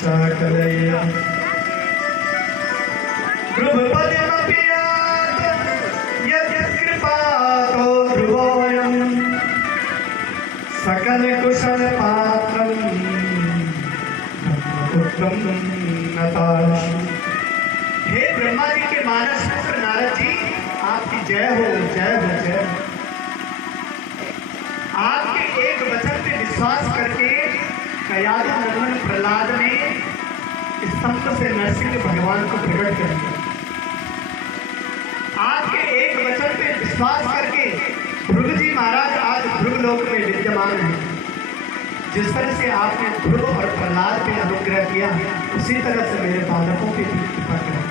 सकलया ध्रुवपदमपि यत्कृपातो ध्रुवोऽयं सकलकुशलपात्रं ब्रह्मपुत्रं नतांसि। हे ब्रह्मा जी के मानस पुत्र नारद जी, आपकी जय हो, जय हो, जय हो। आपके एक वचन पे विश्वास करके कयाधु नंदन प्रहलाद ने स्तंभ से नरसिंह भगवान को प्रकट कर दिया। आपके एक वचन पे विश्वास करके ध्रुव जी महाराज आज ध्रुव लोक में विद्यमान हैं। जिस तरह से आपने ध्रुव और प्रहलाद पे अनुग्रह किया, उसी तरह से मेरे बालकों पे भी कृपा करें।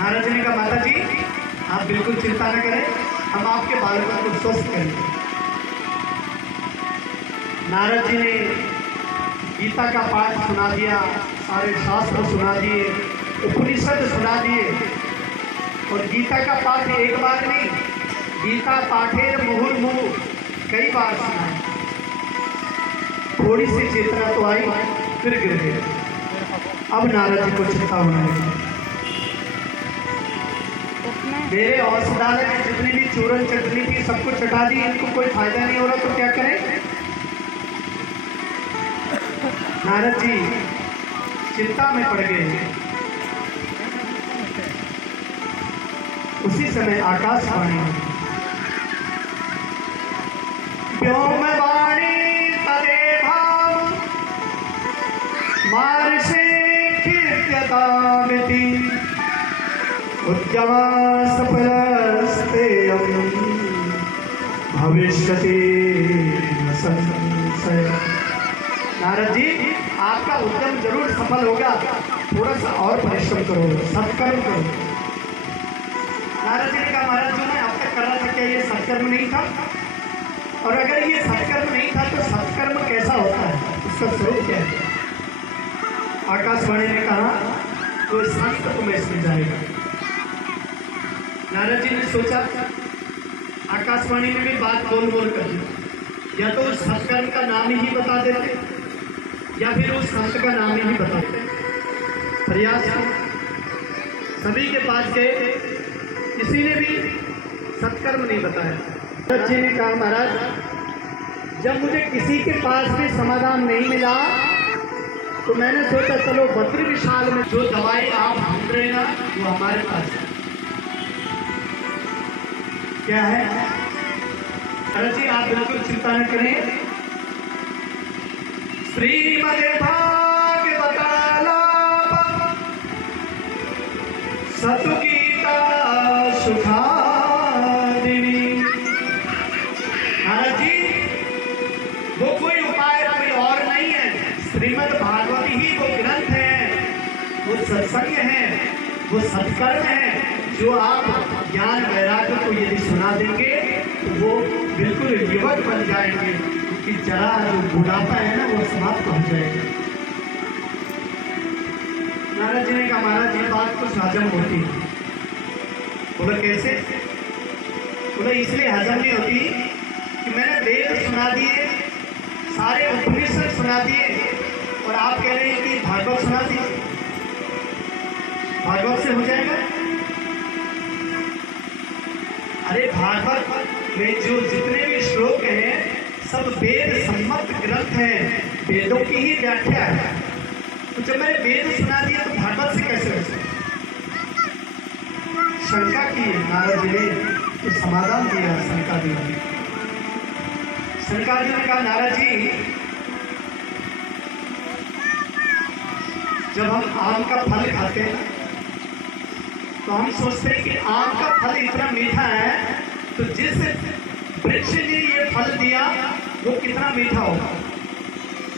नारद जी ने कहा, माता जी आप बिल्कुल चिंता न करें, हम आपके बालकों को स्वस्थ करेंगे। नारद जी ने गीता का पाठ सुना दिया, सारे शास्त्र सुना दिए, उपनिषद सुना दिए। और गीता का पाठ एक बार नहीं, गीता पाठेर मुहुर्मुहु कई बार सुना। थोड़ी सी चेतना तो आई, फिर गिर गए। अब नारद जी को चिंता होने लगी। मेरे औषधालय में जितनी भी चूरन चटनी थी सबको चटा दी, इनको कोई फायदा नहीं हो रहा, तो क्या करें? नारद जी चिंता में पड़ गए। उसी समय आकाशवाणी व्योमवाणी तदेभाव महर्षि कीर्त्यतामिति उद्यमा सफलस्तेयं भविष्यति न संशय। नारद जी आपका उद्यम जरूर सफल होगा, थोड़ा सा और परिश्रम करो, सत्कर्म करो। नारद जी ने कहा, महाराज जो मैं अब तक कर रहा था, क्या ये सत्कर्म नहीं था? और अगर ये सत्कर्म नहीं था तो सत्कर्म कैसा होता है, उसका स्वरूप क्या है? आकाशवाणी ने कहा, तो शांत तुम्हें समझाएगा। नारद जी ने सोचा, आकाशवाणी ने भी बात बोल बोल कर दी, या तो उस सत्कर्म का नाम ही बता देते या फिर उस संत का नाम ही बता देते। प्रयास सभी के पास गए, किसी ने भी सत्कर्म नहीं बताया। नारद जी ने कहा, महाराज जब मुझे किसी के पास भी समाधान नहीं मिला तो मैंने सोचा चलो बद्री विशाल में जो दवाई आप ढूंढ रहे ना वो हमारे पास है। क्या है? नारद जी आप बिल्कुल चिंता न करें। श्रीमद् भागवतालाप सतु गीता सुखादिनी। नारद जी वो कोई उपाय कोई और नहीं है, श्रीमद् भागवत ही वो ग्रंथ है, वो सत्संग है, वो सत्कर्म है, जो आप ज्ञान वैराग्य को यदि सुना देंगे तो वो बिल्कुल युवक बन जाएंगे, कि जरा जो बुढ़ापा है ना वो समाप्त हो जाएगा। नारद जी ने कहा, महाराज ये बात कुछ हजम होती है। बोला कैसे? बोला इसलिए हजम नहीं होती कि मैंने वेद सुना दिए, सारे उपनिषद सुना दिए, और आप कह रहे हैं कि भागवत सुना दिए, भागवत से हो जाएगा? अरे भागवत में जो जितने भी श्लोक हैं सब वेद सम्मत ग्रंथ हैं, वेदों की ही व्याख्या है। तो जब मैंने वेद सुना दिया तो भागवत से कैसे हो सकता? शंका की नारद जी ने तो समाधान दिया, शंका दिया। शंका जी ने कहा, नारद जी जब हम आम का फल खाते हैं तो हम सोचते हैं कि आम का फल इतना मीठा है, तो जिस वृक्ष ने ये फल दिया वो कितना मीठा होगा।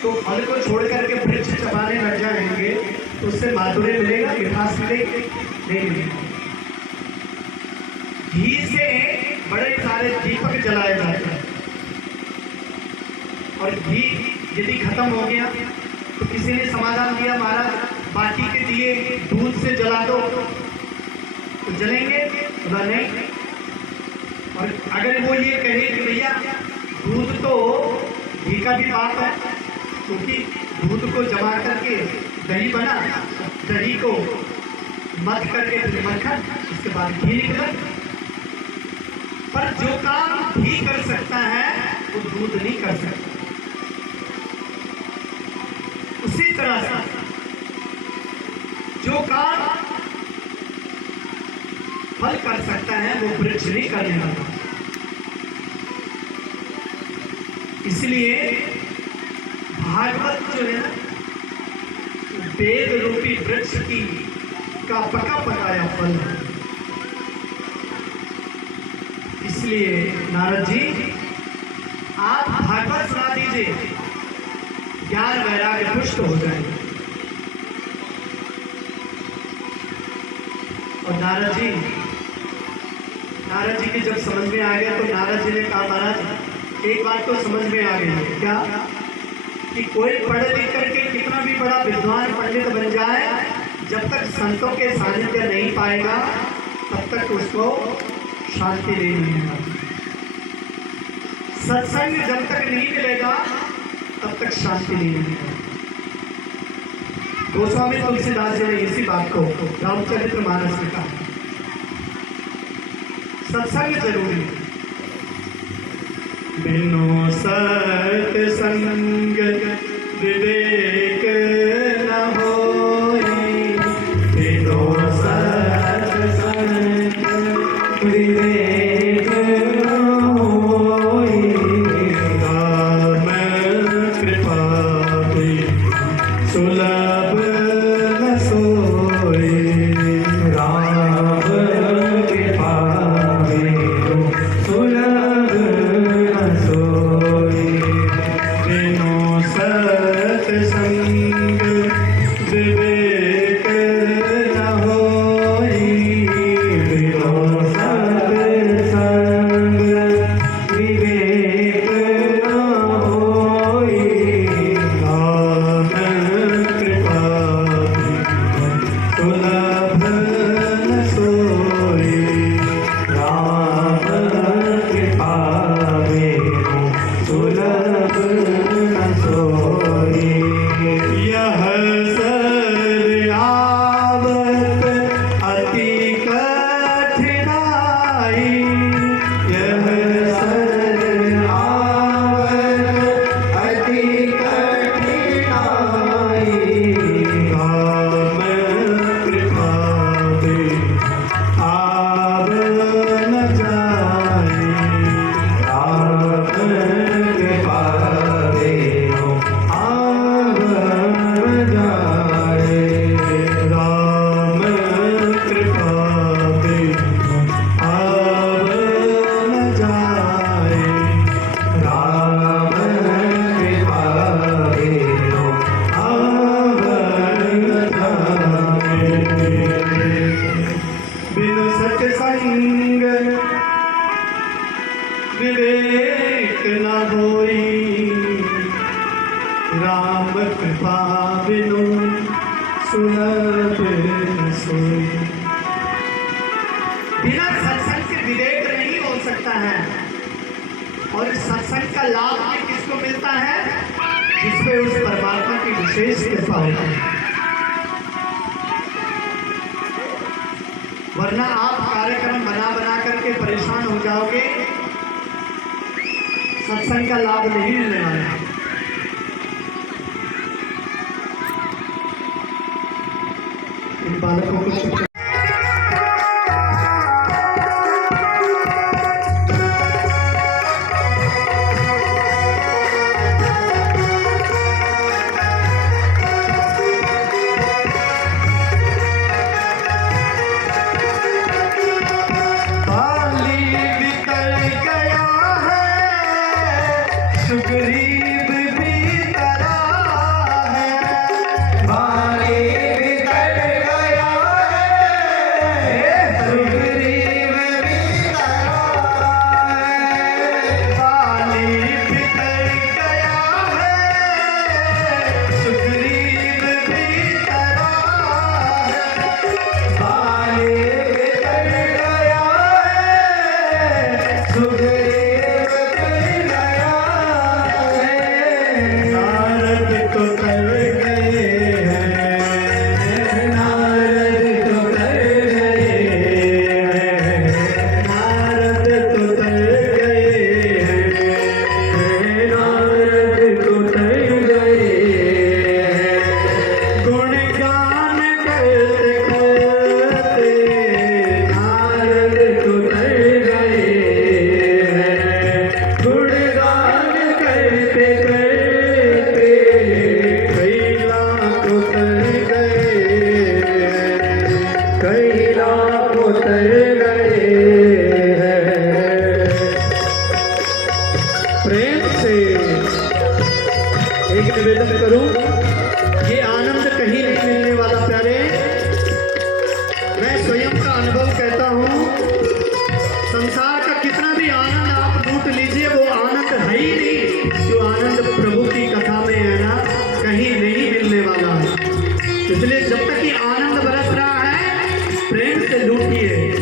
तो फल को छोड़ करके वृक्ष चबाने लग जाएंगे तो उससे माधुर्य मिलेगा, मिठास मिलेगी? नहीं मिलेगी। घी से बड़े सारे दीपक जलाए जाते हैं, और घी यदि खत्म हो गया तो किसी ने समाधान दिया, महाराज बाकी के दिए दूध से जला दो तो जलेंगे? नहीं। और अगर वो ये कहे कि भैया दूध तो घी का भी बात है, क्योंकि दूध को जमा करके दही बना, दही को मथ करके फिर मक्खन, उसके बाद घी निकला। पर जो काम घी कर सकता है वो दूध नहीं कर सकता। उसी तरह से जो काम फल कर सकता है वो वृक्ष नहीं करने वाला। इसलिए भागवत जो है ना, वेद रूपी वृक्ष की का पका पकाया फल है। इसलिए नारद जी आप भागवत सुना दीजिए, ज्ञान वैराग्य पुष्ट हो जाएंगे। और नारद जी की जब समझ में आ गया तो नारद जी ने कहा, महाराज एक बात तो समझ में आ गई, क्या कि कोई पढ़ लिख करके कितना भी बड़ा विद्वान पंडित बन जाए, जब तक संतों के सानिध्य नहीं पाएगा तब तक उसको शांति नहीं मिलेगा। सत्संग जब तक नहीं मिलेगा तब तक शांति नहीं मिलेगी। गोस्वामी तुलसीदास जी ने इसी बात को रामचरितमानस में कहा, सत्संग जरूरी है। बिनु सत्संग विवेक न होई, बिनु सत्संग विवेक न होई, राम कृपा सुलभ न सोई, राम कृपा सुलभ न सोई, बिनु सत्संग विवेक न होई, बिनु सत्संग विवेक न होई, राम कृपा सुलभ न सोई, राम कृपा सुलभ न सोई। यह सर आवत अति कठिनाई, यह सर आवत अति कठिनाई, राम कृपा आव न जाए, राम कृपा आव न जाए, राम कृपा आव न जाए, राम कृपा आव न जाए। बिनु सत्संग विवेक न होई, राम कृपा बिनु सुलभ न सोई। बिना सत्संग के विवेक नहीं हो सकता है। और इस सत्संग का लाभ भी किसको मिलता है? जिसपे उस परमात्मा की विशेष कृपा होती है। वरना आप कार्यक्रम बना बना करके परेशान हो जाओगे, सत्संग का लाभ नहीं मिलने वाला। इन बालकों को शिक्षा सुग्रीव भी तरा है, बाली बिगड़ गया है, मिलने वाला है। इसलिए जब तक ये आनंद बरस रहा है, प्रेम से लूटिए।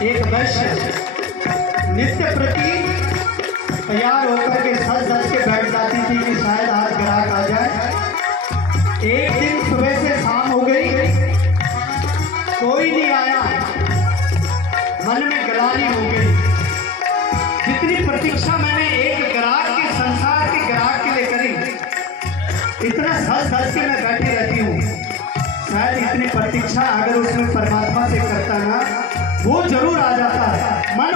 एक वैश्य नित्य प्रति तैयार होकर के सज के बैठ जाती थी कि शायद आज ग्राहक आ जाए। एक दिन सुबह से शाम हो गई, कोई नहीं आया, मन में ग्लानि हो गई। जितनी प्रतीक्षा मैंने एक ग्राहक के, संसार के ग्राहक के लिए करी, इतना सज के मैं बैठी रहती हूँ। शायद इतनी प्रतीक्षा अगर उसमें परमात्मा से करता ना, वो जरूर आ जाता है। मन